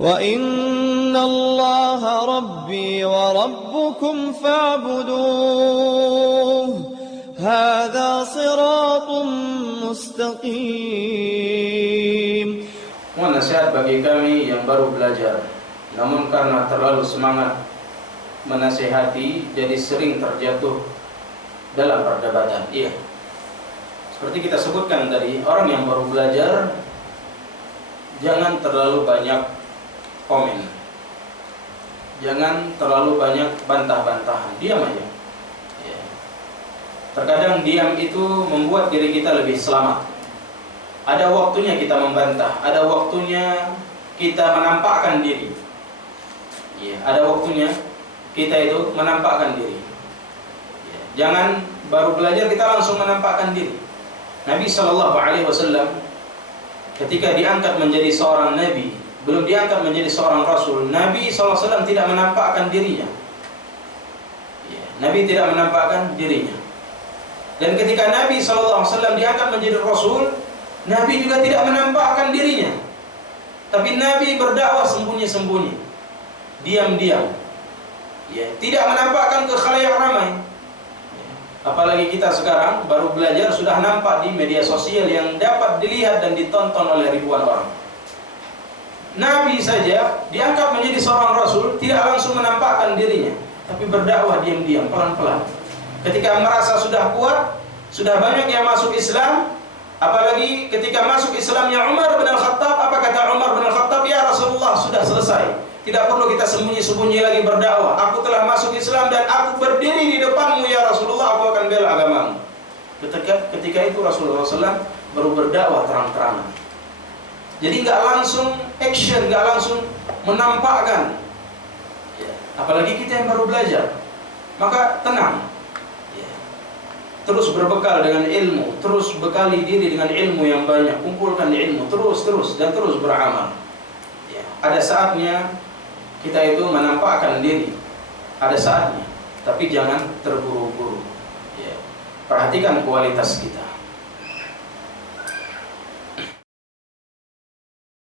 وإن الله ربي وربكم فاعبدوه هذا صراط مستقيم. Nasihat bagi kami yang baru belajar, namun karena terlalu semangat menasihati, jadi sering terjatuh dalam perdebatan. Iya, seperti kita sebutkan tadi, orang yang baru belajar jangan terlalu banyak komen, jangan terlalu banyak bantah-bantahan, diam aja. Ya. Terkadang diam itu membuat diri kita lebih selamat. Ada waktunya kita membantah, ada waktunya kita menampakkan diri. Ya, ada waktunya kita itu menampakkan diri. Ya, jangan baru belajar kita langsung menampakkan diri. Nabi SAW ketika diangkat menjadi seorang nabi, belum diangkat menjadi seorang rasul, Nabi SAW tidak menampakkan dirinya. Ya, Nabi tidak menampakkan dirinya. Dan ketika Nabi SAW diangkat menjadi rasul, Nabi juga tidak menampakkan dirinya. Tapi Nabi berdakwah sembunyi-sembunyi, diam-diam. Ya, tidak menampakkan ke khalayak ramai. Ya, apalagi kita sekarang baru belajar sudah nampak di media sosial yang dapat dilihat dan ditonton oleh ribuan orang. Nabi saja diangkat menjadi seorang rasul tidak langsung menampakkan dirinya, tapi berdakwah diam-diam, pelan-pelan. Ketika merasa sudah kuat, sudah banyak yang masuk Islam, apalagi ketika masuk Islamnya Umar bin Al-Khattab, apa kata Umar bin Al-Khattab? Ya Rasulullah, sudah selesai. Tidak perlu kita sembunyi-sembunyi lagi berdakwah. Aku telah masuk Islam dan aku berdiri di depanmu ya Rasulullah, aku akan bela agamamu. Ketika itu Rasulullah SAW baru berdakwah terang-terangan. Jadi nggak langsung action, nggak langsung menampakkan. Ya, apalagi kita yang baru belajar, maka tenang. Ya. Terus berbekal dengan ilmu, terus bekali diri dengan ilmu yang banyak, kumpulkan ilmu, terus dan terus beramal. Ya. Ada saatnya kita itu menampakkan diri, ada saatnya, tapi jangan terburu-buru. Ya. Perhatikan kualitas kita.